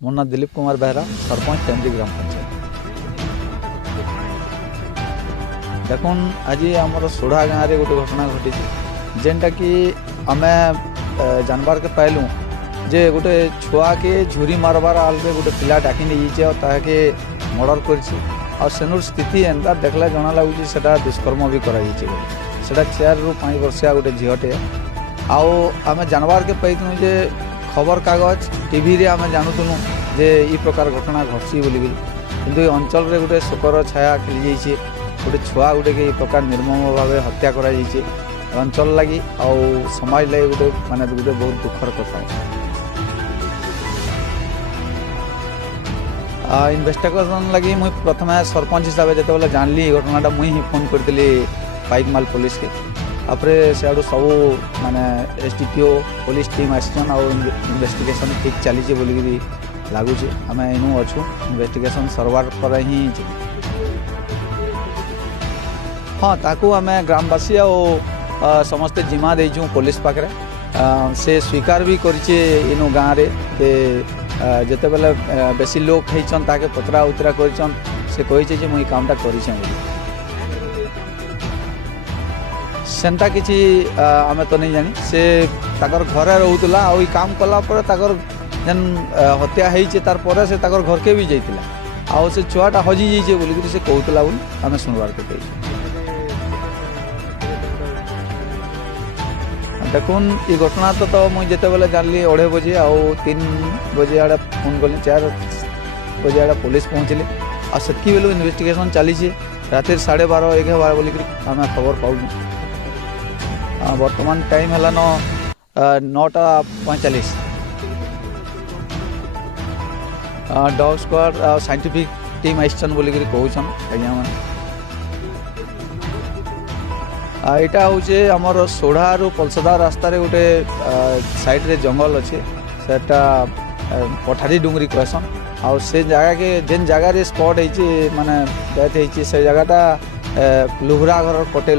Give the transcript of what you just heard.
मोर ना दिलीप कुमार बेहरा सरपंच टेमरी ग्राम पंचायत। देखुन आज आमर सोढ़ा गाँव में गोटे घटना घटी जेनटा कि आम जानबार के पाइलु जे गोटे छुआ के झुरी मारबार आलरे गोटे पिला डाकी नहीं जाके मर्डर कर स्थिति एंता देखला जना लगुच से दुष्कर्म भी करा 4 ରୁ 5 वर्षिया गोटे झीटे आम जानबार के पाइलु जे खबर कागज टीवी रे आम जानूलु जे ई प्रकार घटना घटसी बोली किंतु अंचल रे गोटे शोकर छाया खेली जाइए गोटे छुआ गोटे के प्रकार निर्मम भाव हत्या करा अंचल लगी आउ समाज लगी गोटे माने गोटे बहुत दुखर कथा। इन्वेस्टिगेशन लगी मुझे प्रथम सरपंच हिसाब से जो जानली घटनाटा मुई ही फोन करी पाइकमाल पुलिस के तापर सियाड़ू सब माने एसडीपीओ पुलिस टीम आसन आउ इन्वेस्टिगेशन ठीक चली बोलिकी लगुच आम इनू अच्छू इन्वेस्टिगेशन सरवार पर ही हाँ ताकू आम ग्रामवासी आ समस्ते जिम्मा देचु पुलिस पाखे से स्वीकार भी करिचे इनू गाँव रे जिते बेले बेसी लोग होइछन ताके पचरा उतरा करिछन से कहिছে जे मुई कामटा करिछे सेंता किछि आमे तो नहीं जानी से ताकर घरे रहउतला आ काम कला पर ताकर जन हत्या होइछे तार पर से ताकर घर के भी जाइतिला आ से छुआटा हजी जाइछे बोली से कहउतला बोली आमे सुनवार के कहि। देखुन ये घटना तो मुझे जिते बेले जानली 2:30 बजे आउ 3 बजे आड़े फोन कली 4 बजे आड़े पुलिस पहुँचली आ सेतकी बेलू इन्वेस्टिगेशन चली रात 12:30 1 बोलिक आम खबर पाऊँ। बर्तमान टाइम है 9:45 डॉग स्क्वाड साइंटिफिक टीम आइसन बोलिक कहून आज्ञा मैंने यहाँ हूँ आमर सोढ़ा रू पलसदा रास्तार गोटे साइड रे जंगल अच्छे सेटा पठारी डुंगरी कहसन आ से जगह के जेन जगह रे स्पॉट है माने डेथ है से जगहटा लुहरा घर पटेल